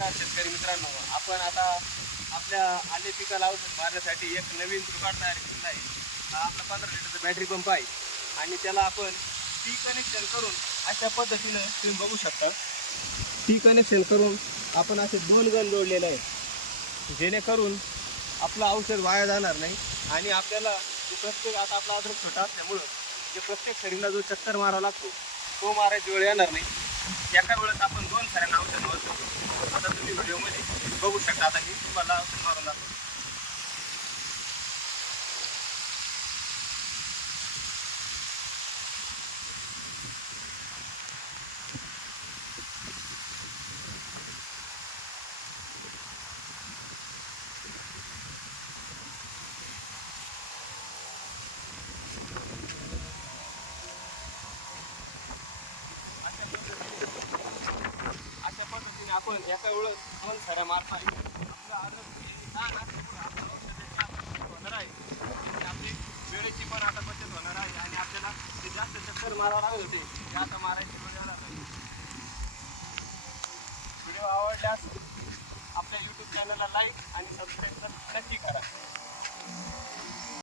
शेतकरी मित्रांनो, आपण आता आपल्या आले पिकाला औषध मारण्यासाठी एक नवीन जुगाड तयार केलेला आहे. हा आपला 15 लिटरचा बॅटरी पंप आहे आणि त्याला आपण टी कनेक्शन करून अशा पद्धतीनं तुम्ही बघू शकता. टी कनेक्शन करून आपण असे 2 गन जोडलेले आहेत, जेणेकरून आपलं औषध वाया जाणार नाही आणि आपल्याला प्रत्येक आता आपला अद्रक छोटा असल्यामुळं जे प्रत्येक सरीला जो चक्कर मारावा लागतो तो मारायची वेळ येणार नाही. एका वेळेस आपण 2 सऱ्यांना औषध मारू शकतो. आता तुम्ही व्हिडिओमध्ये बघू शकता. आता मी तुम्हाला औषध मारून दाखवतो. अशा पद्धतीने आपण एका वेळेस 2 सऱ्या मारताय. आपलं अद्रक लहान असल्यामुळं आपलं औषधाची होणार आहे आणि आपली वेळेची पण आता बचत होणार आहे आणि आपल्याला जे जास्त चक्कर मारावं लागत होते ते आता मारायची वेळ येणार नाही. व्हिडिओ आवडल्यास आपल्या यूट्यूब चॅनलला लाईक आणि सबस्क्राईब नक्की करा.